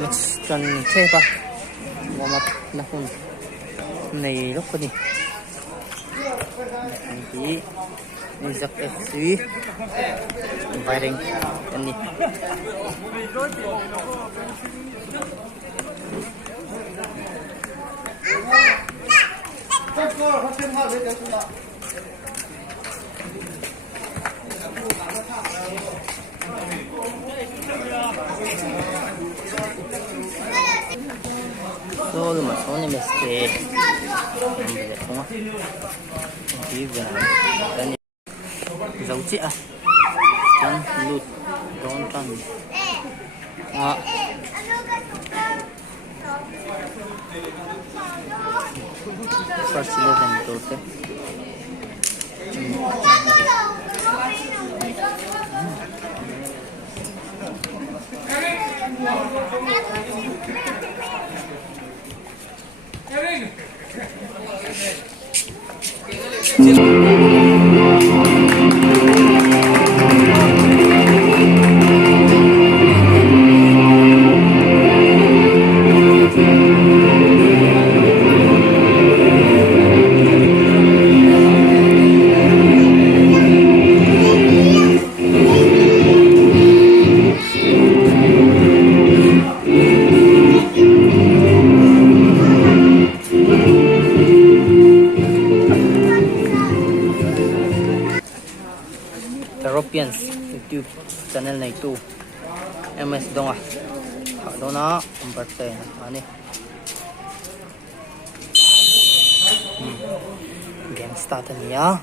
Mas kan pa. Wamat na kung nailok ko ni. Hindi. Nizak FC. Firing. Yan ni. So, lumasok ni Meste. Ang bigat ko nga. Hindi ba na. Zauci ah. Yan, loot. Doon kan. Ah. First 11 tote. Europeans YouTube channel na ito. MS Donga. Ano na ang birthday na ano game start niya.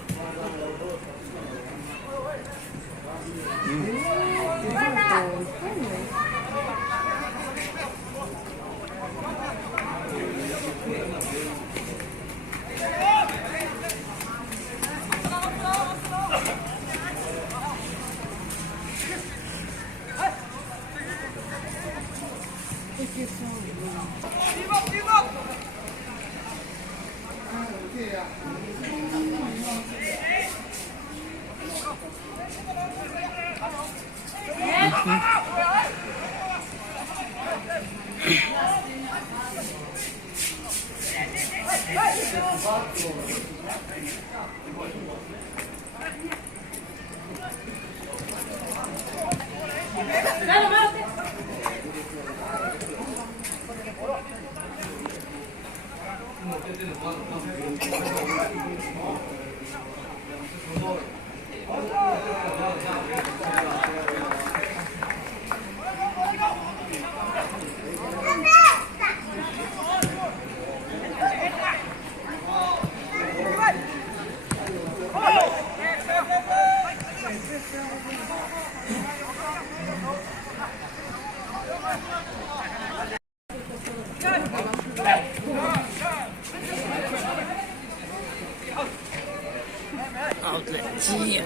Outlet here.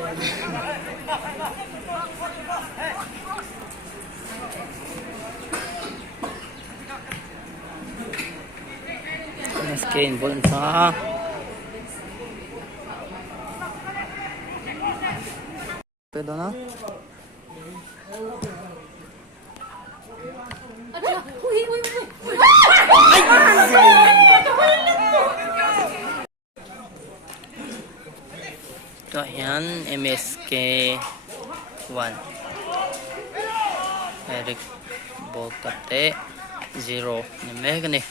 Skin ball sa pedo na. So, yan, MSK 1. Eric Botate 0. Nimeg ni.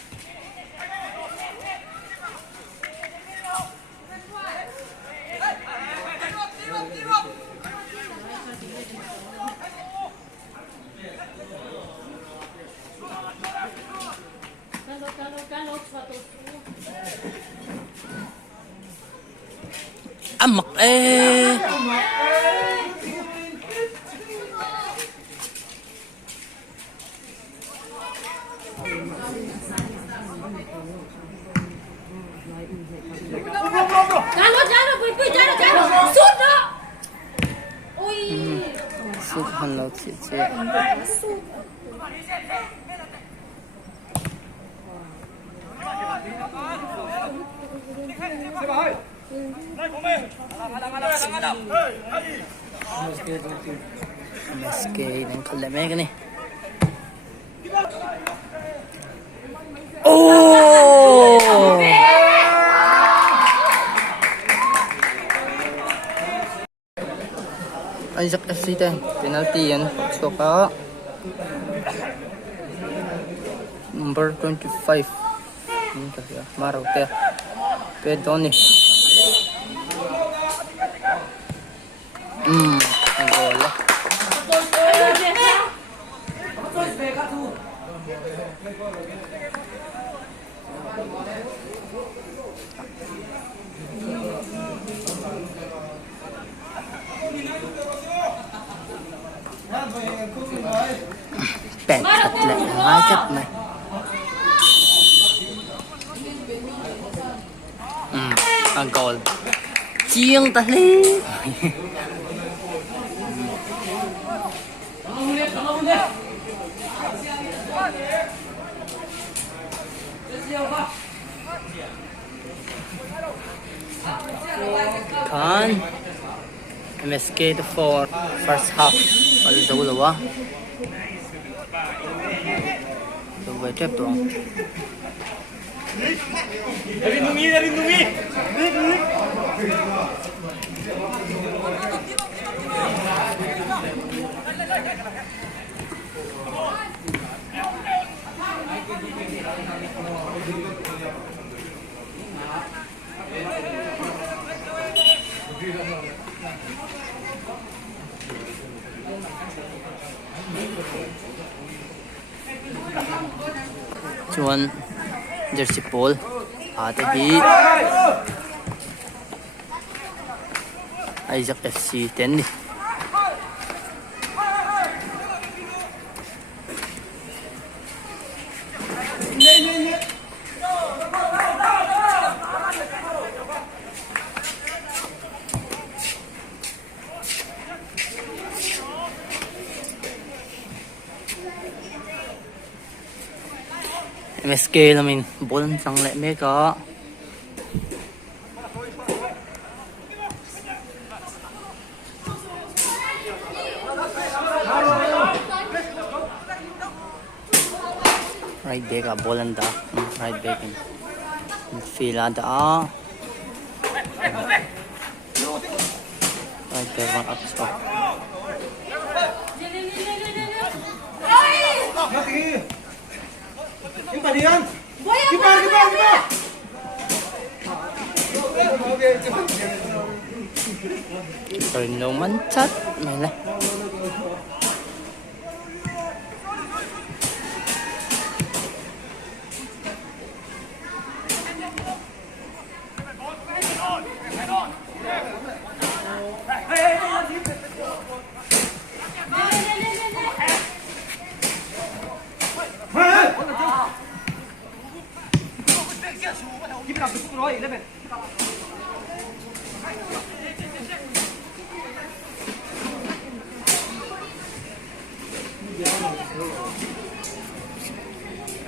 Amak Sút đó. Ui. Sút hành lộc chị. MSK ng kalamay ka ni. Isaac FC tayo. Penalty yan. Gusto ka. Number 25. Kasi maraw tayo. Pwede ni. Ang goal. Pen at lại hóa chất này. Ang goal. Chiang tali. Kan MSK the first half. Wala sa ulawa. Coba cek dong. Dari nungi. Chuan jersey Paul ate hi Isaac FC 10 ni. MSK namin bulan sang lệ mê có right back bulan da right back fila da right back one up stop Kembalian. Kibar. rồi nấu mắm chất này này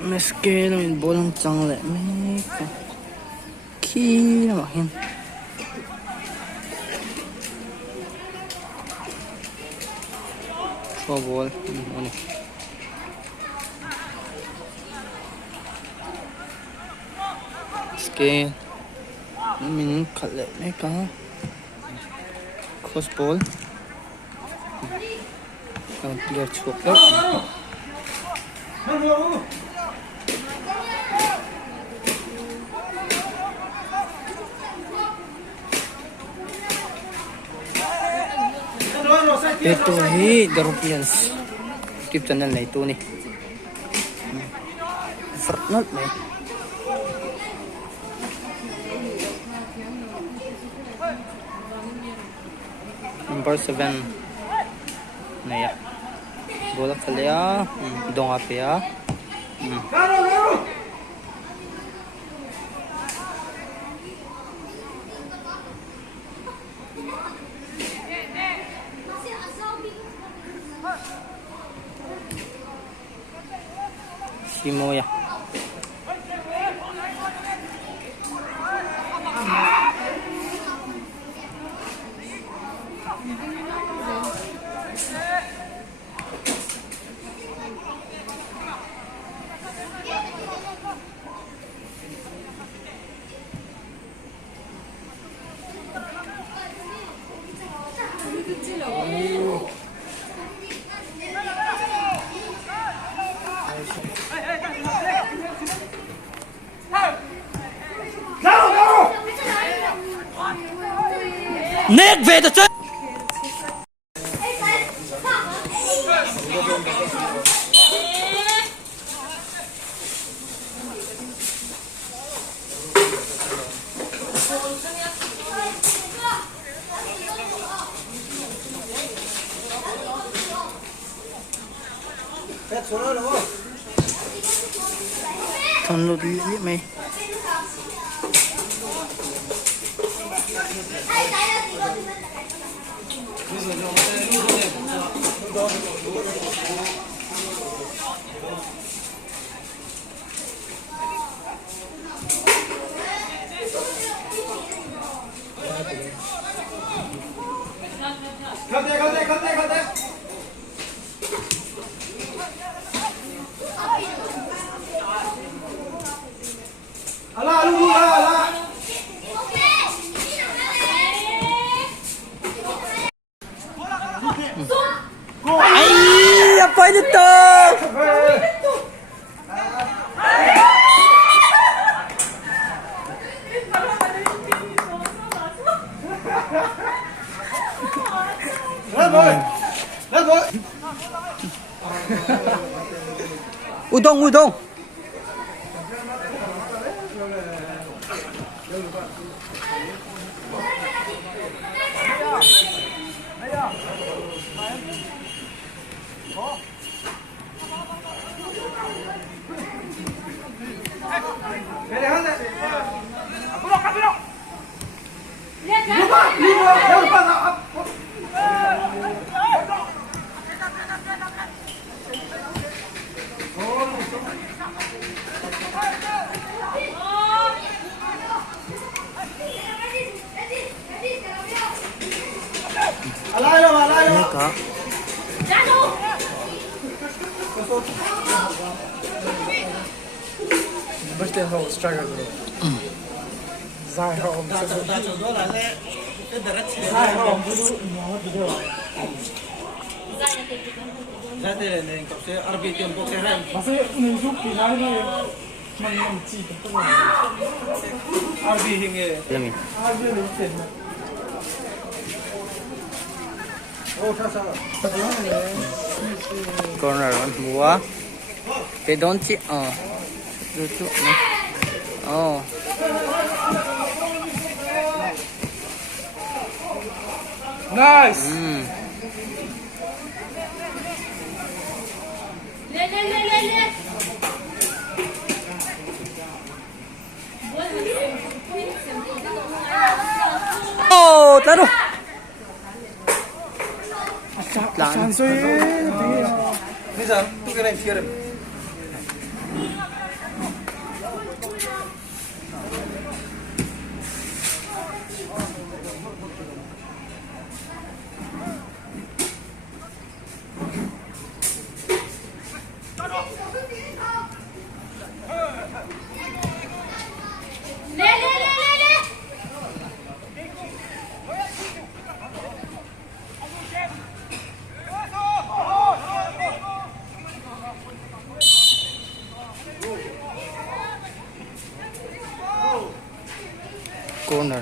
MSK namin bolang sang lệ mê có khi nào hiền for ball ini scale mình cắt lại mấy cái cross ball còn clear chuột đấy ito hi Garupians YouTube channel na ito ni Fortnite na number 7 na ya bola kalya donga pe ya Simoya Nét về thật chứ. Thằng lột đi mày. Khante. Ala. Ay, apa itu? Lên rồi. Udong. Ini kak. Bớt tiền hậu strike rồi. Dài hậu Zaten kapse Arabi tempo keren. Masih nunjuk kinarnya ya. Mengunci betul. Arabi hinge. Lami. Arabi lupa. Oh, sasa. Corner buah. They don't see. Oh. Lucu nih. Oh. Nice. ले Oh, taruh. Sansoy. Nizam, tu kena kirim. Corner.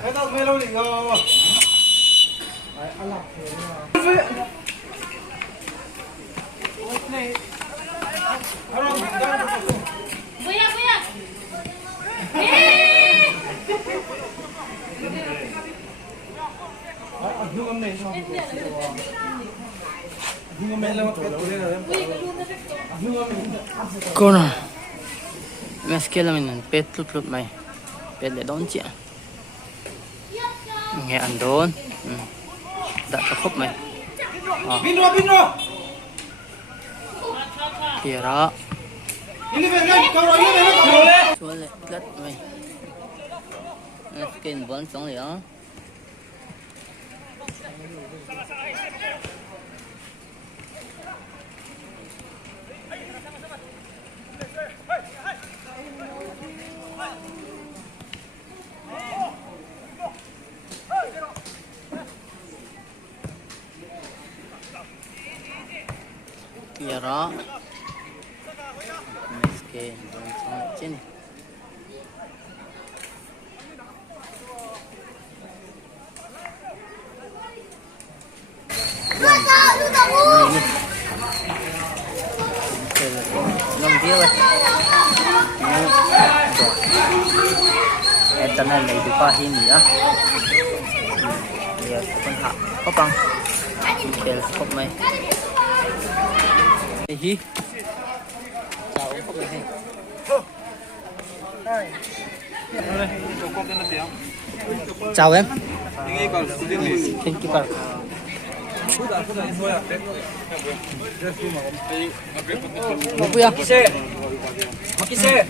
Buya. Corner. Mas kailangan pet lut may. Pet le don chị. Nghe ăn đốn. Đã có khúc mày. Binro. Kìa đó. Ini benar, kau ini. Chúa lại cất mày. Skin vẫn sống rồi đó. Kìa đó. Skin vẫn sống ở trên này. Ini. Ngâm kia rồi. Em tên này lấy được qua hiên gì đó. Giờ con hạ có bằng. Để khóc mày. Hi. Chào khóc mày. Chào em. Thank you. Mau ya? Makise.